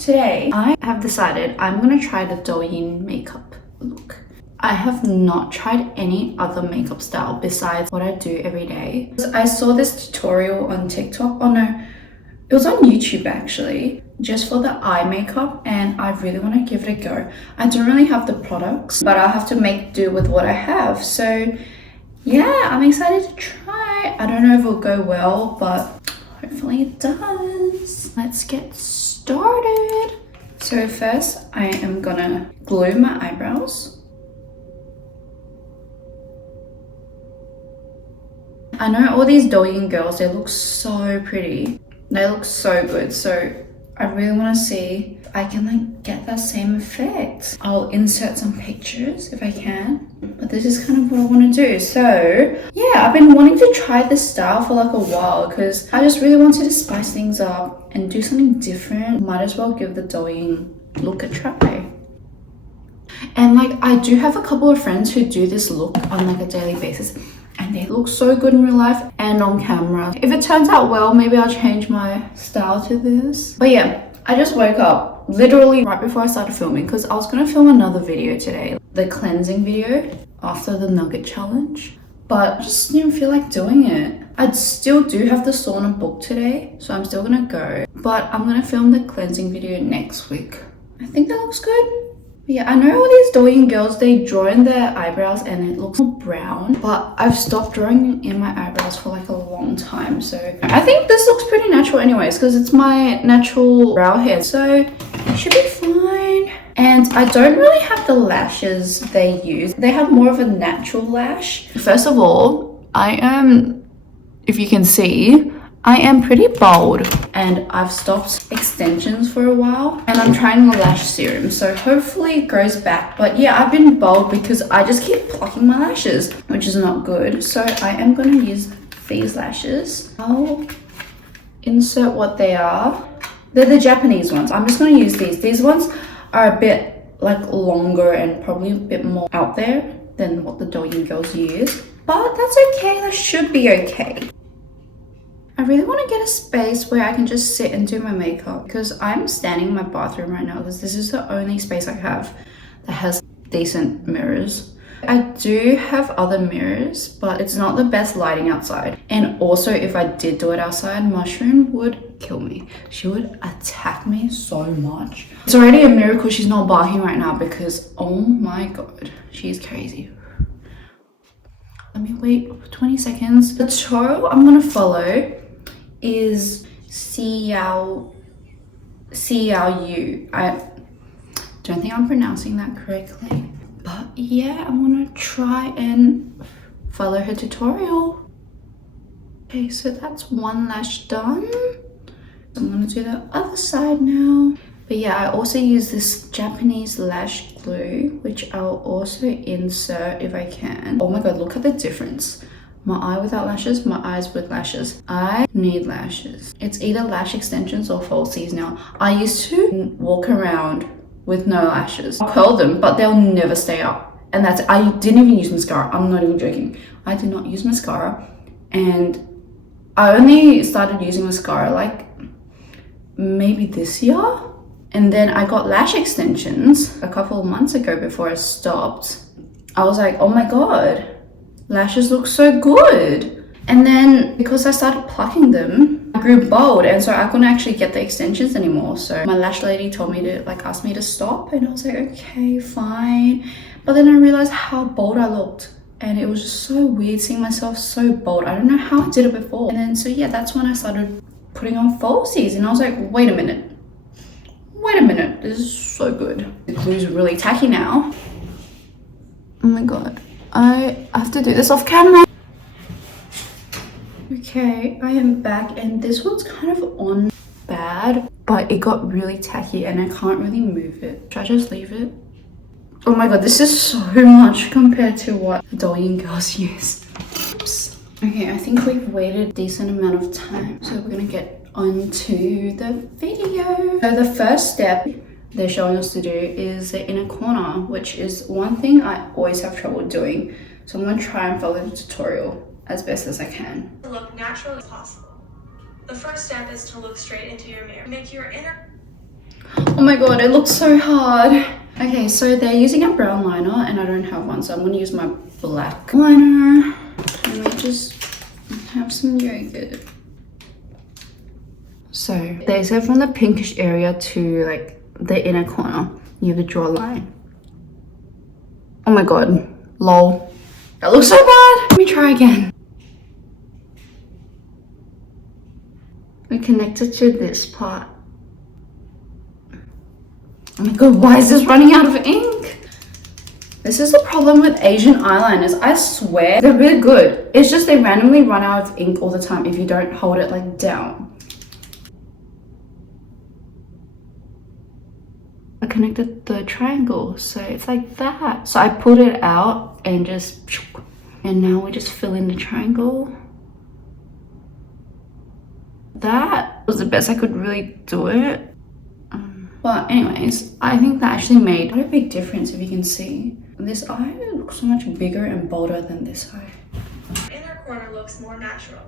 Today, I have decided I'm gonna try the douyin makeup look. I have not tried any other makeup style besides what I do every day. I saw this tutorial on TikTok, oh no, it was on YouTube actually, just for the eye makeup, and I really want to give it a go. I don't really have the products, but I'll have to make do with what I have. So yeah, I'm excited to try. I don't know if it'll go well, but hopefully it does. Let's get started. So first I am gonna glue my eyebrows. I know all these douyin girls, they look so pretty. They look so good. So I really want to see if I can like get that same effect. I'll insert some pictures if I can. But this is kind of what I want to do. So yeah, I've been wanting to try this style for like a while because I just really wanted to spice things up and do something different. Might as well give the douyin look a try. And like I do have a couple of friends who do this look on like a daily basis. And they look so good in real life and on camera. If it turns out well, maybe I'll change my style to this. But yeah, I just woke up literally right before I started filming because I was gonna film another video today, the cleansing video after the nugget challenge. But I just didn't feel like doing it. I still do have the sauna booked today, so I'm still gonna go. But I'm gonna film the cleansing video next week. I think that looks good. Yeah, I know all these douyin girls, they draw in their eyebrows and it looks more brown, but I've stopped drawing in my eyebrows for like a long time. So I think this looks pretty natural anyways because it's my natural brow hair. So it should be fine. And I don't really have the lashes they use. They have more of a natural lash. First of all, I am, if you can see, I am pretty bold and I've stopped extensions for a while and I'm trying the lash serum, so hopefully it grows back. But yeah, I've been bold because I just keep plucking my lashes, which is not good. So I am going to use these lashes. I'll insert what they are. They're the Japanese ones. I'm just going to use these. These ones are a bit like longer and probably a bit more out there than what the douyin girls use. But that's okay. That should be okay. I really want to get a space where I can just sit and do my makeup because I'm standing in my bathroom right now because this is the only space I have that has decent mirrors. I do have other mirrors, but it's not the best lighting outside. And also if I did do it outside, Mushroom would kill me. She would attack me so much. It's already a miracle she's not barking right now because oh my god, she's crazy. Let me wait for 20 seconds. The tutorial I'm gonna follow is Phoeyuibe. I don't think I'm pronouncing that correctly, but yeah, I'm gonna try and follow her tutorial. Okay, so that's one lash done. I'm gonna do the other side now. But yeah, I also use this Japanese lash glue, which I'll also insert if I can. Oh my god, look at the difference. My eye without lashes, my eyes with lashes. I need lashes. It's either lash extensions or falsies now. I used to walk around with no lashes. I'll curl them, but they'll never stay up. And that's, I didn't even use mascara. I'm not even joking. I did not use mascara. And I only started using mascara like maybe this year. And then I got lash extensions a couple of months ago before I stopped. I was like, oh my god, lashes look so good. And then because I started plucking them, I grew bold and so I couldn't actually get the extensions anymore. So my lash lady told me to like ask me to stop and I was like, okay, fine. But then I realized how bold I looked and it was just so weird seeing myself so bold. I don't know how I did it before. And then so yeah, that's when I started putting on falsies and I was like, wait a minute, this is so good. The glue's really tacky now. Oh my god, I have to do this off camera. Okay, I am back and this one's kind of on bad, but it got really tacky and I can't really move it. Should I just leave it? Oh my god, this is so much compared to what the douyin girls use. Oops. Okay, I think we've waited a decent amount of time, so we're gonna get onto the video. So the first step they're showing us to do is the inner corner, which is one thing I always have trouble doing. So I'm gonna try and follow the tutorial as best as I can. Look natural as possible. The first step is to look straight into your mirror. Make your inner Oh my god, it looks so hard. Okay, so they're using a brown liner and I don't have one, so I'm gonna use my black liner. Let me just have some yogurt. So they said from the pinkish area to like the inner corner, you have to draw a line. Oh my god, lol. That looks so bad. Let me try again. We connect it to this part. Oh my god, why is this running out of ink? This is the problem with Asian eyeliners. I swear, they're really good. It's just they randomly run out of ink all the time if you don't hold it like down. I connected the triangle, so it's like that. So I pulled it out and and now we just fill in the triangle. That was the best I could really do it. But anyways, I think that actually made quite a big difference. If you can see, this eye looks so much bigger and bolder than this eye. Inner corner looks more natural.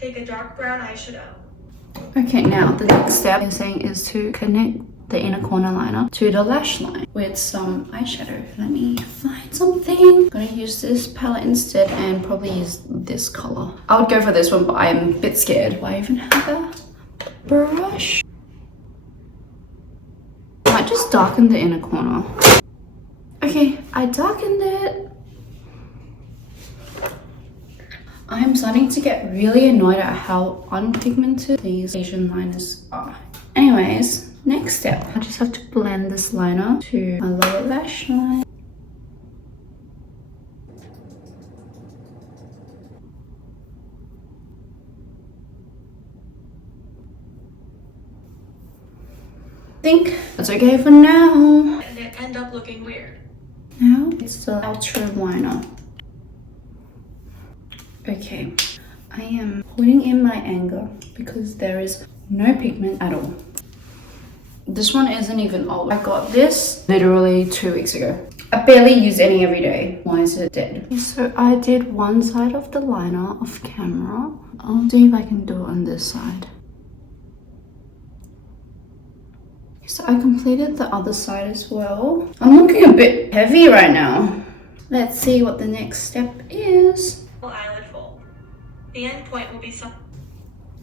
Take a dark brown eyeshadow. Okay, now the next step they're saying is to connect the inner corner liner to the lash line with some eyeshadow. Let me find something. I'm gonna use this palette instead and probably use this color. I would go for this one, but I'm a bit scared. Do I even have a brush? I might just darken the inner corner. Okay, I darkened it. I'm starting to get really annoyed at how unpigmented these Asian liners are. Anyways, next step, I just have to blend this liner to my lower lash line. I think that's okay for now. And they end up looking weird. Now it's the outer liner. Okay, I am putting in my anger because there is no pigment at all. This one isn't even old. I got this literally 2 weeks ago. I barely use any every day. Why is it dead? So I did one side of the liner off camera. I'll see if I can do it on this side. So I completed the other side as well. I'm looking a bit heavy right now. Let's see what the next step is. Eyelid fold. The end point will be some.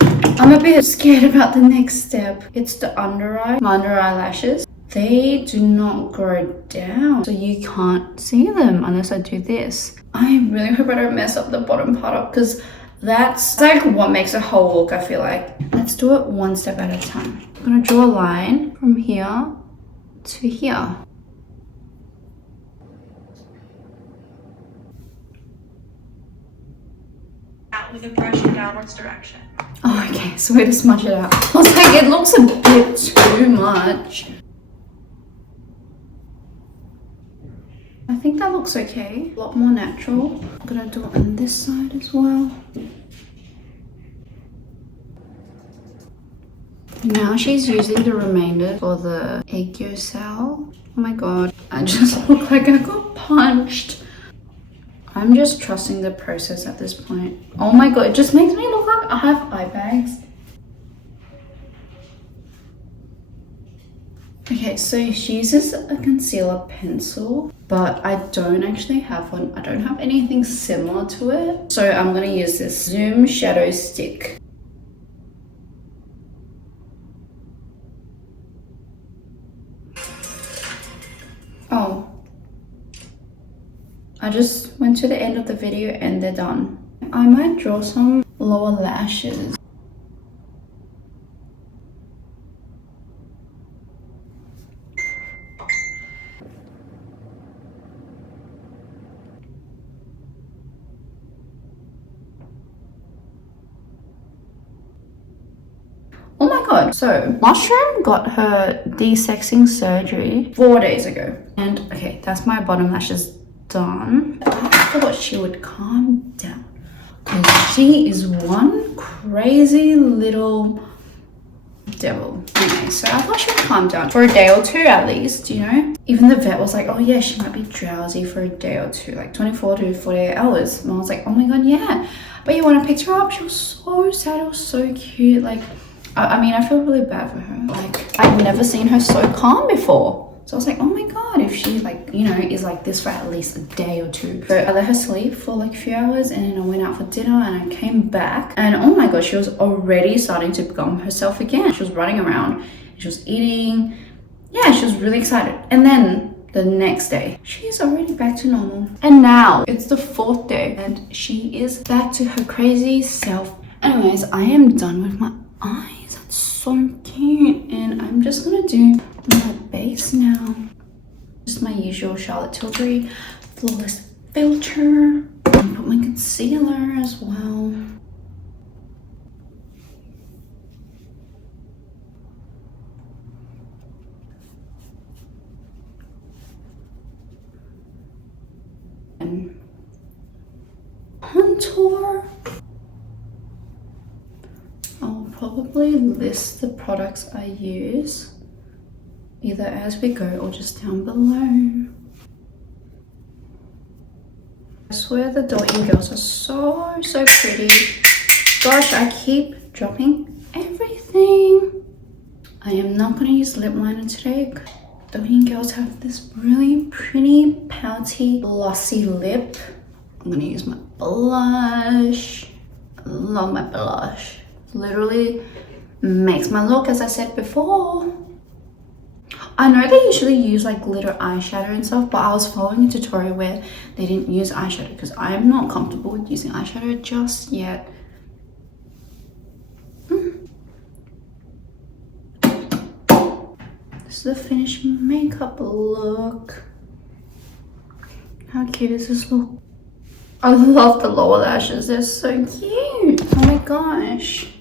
I'm a bit scared about the next step. It's the under eye. My under eyelashes, they do not grow down, so you can't see them unless I do this. I really hope I don't mess up the bottom part up because that's like what makes a whole look, I feel like. Let's do it one step at a time. I'm gonna draw a line from here to here. Out with a brush in downwards direction. Oh, okay, so way to smudge it out. I was like, it looks a bit too much. I think that looks okay. A lot more natural. I'm gonna do it on this side as well. Now she's using the remainder for the egg yolk cell. Oh my god, I just look like I got punched. I'm just trusting the process at this point. Oh my god, it just makes me look like I have eye bags. Okay, so she uses a concealer pencil, but I don't actually have one. I don't have anything similar to it. So I'm gonna use this Zoom Shadow Stick. Oh. I just went to the end of the video and they're done. I might draw some lower lashes. Oh my god, so Mushroom got her desexing surgery 4 days ago. And okay, that's my bottom lashes done. I thought she would calm down because she is one crazy little devil. Anyway, so I thought she would calm down for a day or two at least, you know? Even the vet was like, oh yeah, she might be drowsy for a day or two, like 24 to 48 hours. And I was like, oh my god, yeah. But yeah, when I picked her up, she was so sad. It was so cute. Like, I mean, I feel really bad for her. Like, I've never seen her so calm before. So I was like, oh my god, if she like, you know, is like this for at least a day or two. So I let her sleep for like a few hours and then I went out for dinner and I came back and oh my god, she was already starting to become herself again. She was running around, she was eating. Yeah, she was really excited. And then the next day, she's already back to normal. And now it's the 4th day and she is back to her crazy self. Anyways, I am done with my eyes. That's so cute. And I'm just gonna do my base now. Just my usual Charlotte Tilbury Flawless Filter. And put my concealer as well. And contour. I'll probably list the products I use either as we go or just down below. I swear the douyin girls are so pretty. Gosh, I keep dropping everything. I am not going to use lip liner today. Douyin girls have this really pretty pouty glossy lip. I'm going to use my blush. I love my blush. Literally makes my look, as I said before. I know they usually use like glitter eyeshadow and stuff, but I was following a tutorial where they didn't use eyeshadow because I am not comfortable with using eyeshadow just yet. This is the finished makeup look. How cute is this look? I love the lower lashes, they're so cute. Oh my gosh.